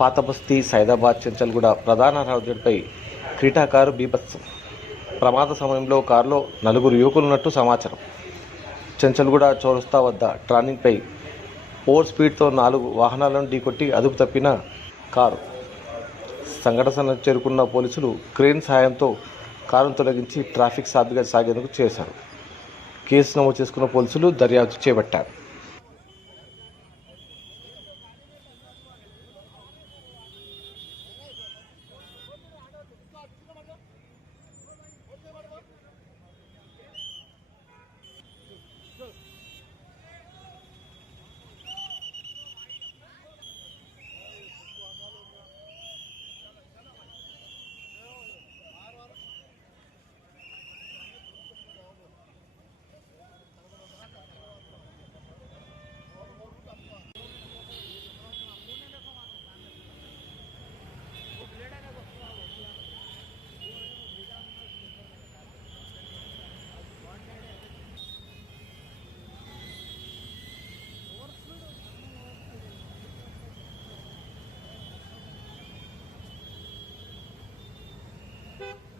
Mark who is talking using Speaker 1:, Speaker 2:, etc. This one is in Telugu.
Speaker 1: పాతబస్తీ సైదాబాద్ చెంచల్గూడ ప్రధాన రహదారిపై క్రీటా కారు బీభత్సం. ప్రమాద సమయంలో కారులో నలుగురు యువకులున్నట్టు సమాచారం. చెంచల్గూడ చౌరస్తా వద్ద ట్రానింగ్పై ఓవర్ స్పీడ్తో నాలుగు వాహనాలను ఢీకొట్టి అదుపు తప్పిన కారు. సంఘటన చేరుకున్న పోలీసులు క్రేన్ సాయంతో కారును తొలగించి ట్రాఫిక్ సాఫీగా సాగేందుకు చేశారు. కేసు నమోదు చేసుకున్న పోలీసులు దర్యాప్తు చేపట్టారు. Thank you.